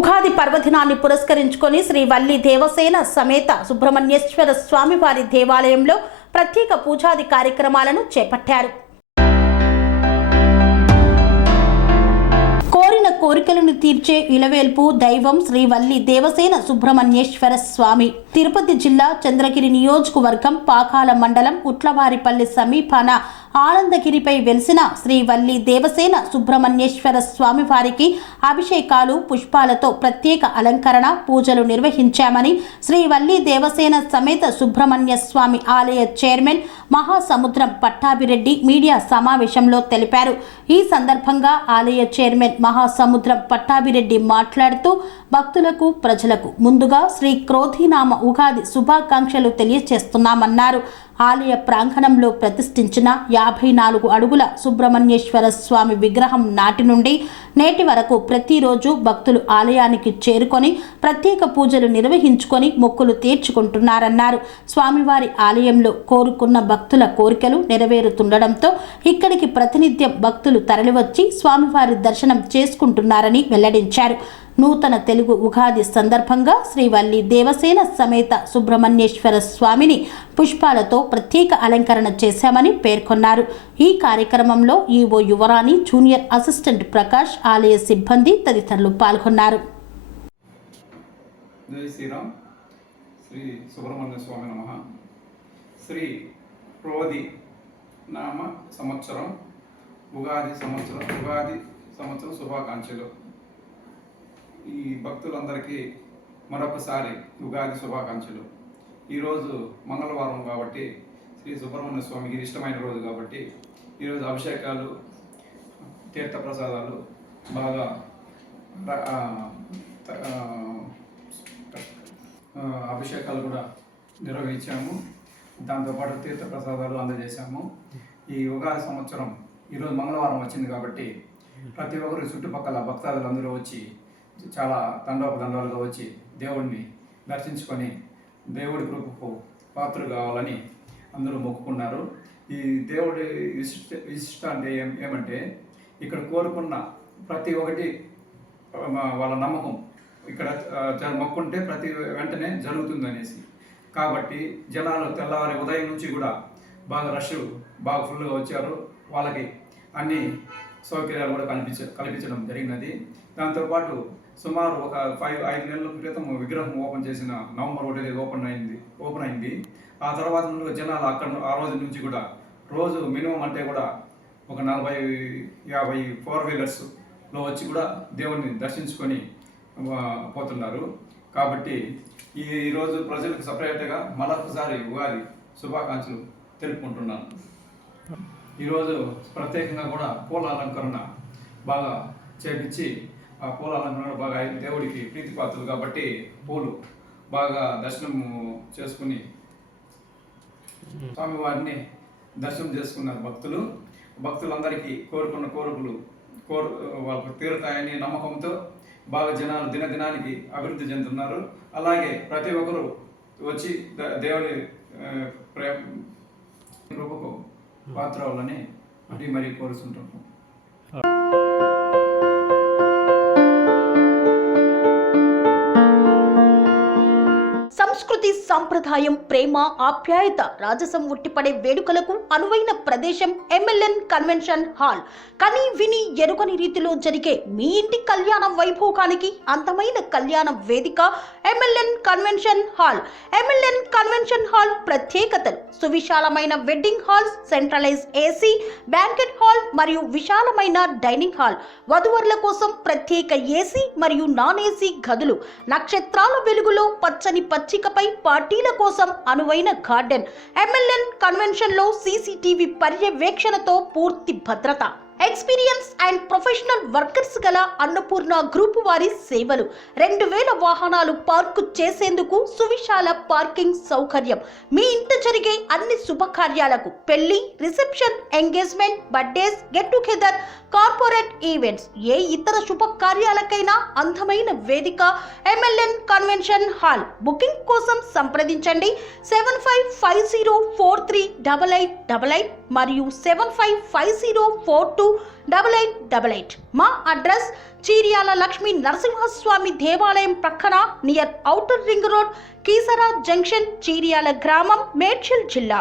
ఉగాది పర్వదినాన్ని పురస్కరించుకొని శ్రీ వల్లి దేవసేన సమేత సుబ్రహ్మణ్యేశ్వర స్వామివారి దేవాలయంలో ప్రత్యేక పూజాది కార్యక్రమాలను చేపట్టారు. కోరిన కోరికలను తీర్చే ఇలవేల్పు దైవం శ్రీ వల్లి దేవసేన సుబ్రహ్మణ్యేశ్వర స్వామి. తిరుపతి జిల్లా చంద్రగిరి నియోజకవర్గం పాకాల మండలం ఉట్లవారిపల్లి సమీపాన ఆనందగిరిపై వెలిసిన శ్రీ వల్లి దేవసేన సుబ్రహ్మణ్యేశ్వర స్వామి వారికి అభిషేకాలు పుష్పాలతో ప్రత్యేక అలంకరణ పూజలు నిర్వహించామని శ్రీ వల్లి దేవసేన సమేత సుబ్రహ్మణ్య స్వామి ఆలయ చైర్మన్ మహాసముద్రం పట్టాభిరెడ్డి మీడియా సమావేశంలో తెలిపారు. ఈ సందర్భంగా ఆలయ చైర్మన్ మహాసముద్రం పట్టాభిరెడ్డి మాట్లాడుతూ భక్తులకు ప్రజలకు ముందుగా శ్రీ క్రోధినామ ఉగాది శుభాకాంక్షలు తెలియజేస్తున్నామన్నారు. ఆలయ ప్రాంగణంలో ప్రతిష్ఠించిన 54 అడుగుల సుబ్రహ్మణ్యేశ్వర స్వామి విగ్రహం నాటి నుండి నేటి వరకు ప్రతిరోజు భక్తులు ఆలయానికి చేరుకొని ప్రత్యేక పూజలు నిర్వహించుకొని మొక్కులు తీర్చుకుంటున్నారన్నారు. స్వామివారి ఆలయంలో కోరుకున్న భక్తుల కోరికలు నెరవేరుతుండడంతో ఇక్కడికి ప్రతినిత్యం భక్తులు తరలివచ్చి స్వామివారి దర్శనం చేసుకుంటున్నారని వెల్లడించారు. నూతన తెలుగు ఉగాది సందర్భంగా శ్రీ వల్లి దేవసేన సమేత సుబ్రహ్మణ్యేశ్వర స్వామిని పుష్పాలతో ప్రత్యేక అలంకరణ చేశామని పేర్కొన్నారు. ఈ కార్యక్రమంలో ఈవో యువరాణి, జూనియర్ అసిస్టెంట్ ప్రకాష్, ఆలయ సిబ్బంది తదితరులు పాల్గొన్నారు. జై శ్రీరామ్. శ్రీ సుబ్రహ్మణ్య స్వామి నమః. శ్రీ క్రోధి నామ సంవత్సరం ఉగాది సంవత్సరం శుభాకాంక్షలు. ఈ భక్తులందరికీ మరొకసారి ఉగాది శుభాకాంక్షలు. ఈరోజు మంగళవారం కాబట్టి శ్రీ సుబ్రహ్మణ్య స్వామికి ఇష్టమైన రోజు కాబట్టి ఈరోజు అభిషేకాలు, తీర్థప్రసాదాలు బాగా అభిషేకాలు కూడా నిర్వహించాము. దాంతోపాటు తీర్థప్రసాదాలు అందజేశాము. ఈ ఉగాది సంవత్సరం ఈరోజు మంగళవారం వచ్చింది కాబట్టి ప్రతి ఒక్కరు చుట్టుపక్కల భక్తాదులందరూ వచ్చి చాలా తండోపదండాలుగా వచ్చి దేవుడిని దర్శించుకొని దేవుడి కృపకు పాత్ర కావాలని అందరూ మొక్కుకున్నారు. ఈ దేవుడి విశిష్ట అంటే ఏమంటే ఇక్కడ కోరుకున్న ప్రతి ఒక్కటి వాళ్ళ నమ్మకం ఇక్కడ మొక్కుంటే ప్రతి వెంటనే జరుగుతుంది అనేసి. కాబట్టి జనాలు తెల్లవారి ఉదయం నుంచి కూడా బాగా రష్ బాగా ఫుల్గా వచ్చారు. వాళ్ళకి అన్ని సౌకర్యాలు కూడా కల్పించడం జరిగినది. దాంతోపాటు సుమారు ఒక 5 నెలల క్రితం విగ్రహం ఓపెన్ చేసిన నవంబర్ 1 ఓపెన్ అయింది. ఆ తర్వాత నుండి జనాలు ఆ రోజు నుంచి కూడా రోజు మినిమం అంటే కూడా ఒక 40-50 4 వీలర్స్లో వచ్చి కూడా దేవుడిని దర్శించుకొని పోతున్నారు. కాబట్టి ఈరోజు ప్రజలకు సపరేట్గా మరొకసారి ఉగాది శుభాకాంక్షలు తెలుపుకుంటున్నాను. ఈరోజు ప్రత్యేకంగా కూడా పూల అలంకరణ బాగా చేపించి ఆ పూల అలంకరణ బాగా దేవుడికి ప్రీతిపాత్రులు కాబట్టి పూలు బాగా దర్శనం చేసుకుని స్వామివారిని దర్శనం చేసుకున్నారు భక్తులందరికీ కోరుకున్న కోరికలు వాళ్ళకు తీరుతాయని నమ్మకంతో బాగా జనాలు దినదినానికి అభివృద్ధి చెందుతున్నారు. అలాగే ప్రతి ఒక్కరూ వచ్చి దేవుడి కృపకు పాత్ర అవ్వాలని మరీ కోరుతుంటున్నాం. సంస్కృతి, సంప్రదాయం, ప్రేమ, ఆప్యాయత, రాజసం ఉట్టిపడే వేడుకలకు అనువైన ప్రదేశం MLN కన్వెన్షన్ హాల్. కని విని ఎరుగని రీతిలో జరిగే మీ ఇంటి కళ్యాణ వైభోగానికి అందమైన కళ్యాణ వేదిక MLN convention hall. MLN convention hall ప్రత్యేకతలు: సువిశాలమైన wedding halls, centralize AC, banquet hall మరియు విశాలమైన డైనింగ్ హాల్. వధువరుల కోసం ప్రత్యేక AC మరియు నాన్ AC గదులు. నక్షత్రాల వెలుగులో పచ్చని పచ్చికపై పార్టీల కోసం అనువైన గార్డెన్. MLN కన్వెన్షన్ లో CCTV పర్యవేక్షణతో పూర్తి భద్రత. ఎక్స్పీరియన్స్ అండ్ ప్రొఫెషనల్ వర్కర్స్ గల అన్నపూర్ణ గ్రూప్ వారి సేవలు. 2000 వాహనాలు పార్కు చేసేందుకు సువిశాల పార్కింగ్ సౌకర్యం. మీ ఇంట జరిగే అన్ని శుభకార్యాలకు, పెళ్లి, reception, engagement, birthdays, get together, corporate events, ఏ ఇతర శుభకార్యాలకైనా అందమైన వేదిక MLN కన్వెన్షన్ హాల్. బుకింగ్ కోసం సంప్రదించండి 7550438888 మరియు 7550428888. మా అడ్రస్ చీర్యాల లక్ష్మీ నరసింహస్వామి దేవాలయం ప్రక్కన near outer ring road, Keesara junction, Cheeryal గ్రామం, మేడ్చల్ జిల్లా.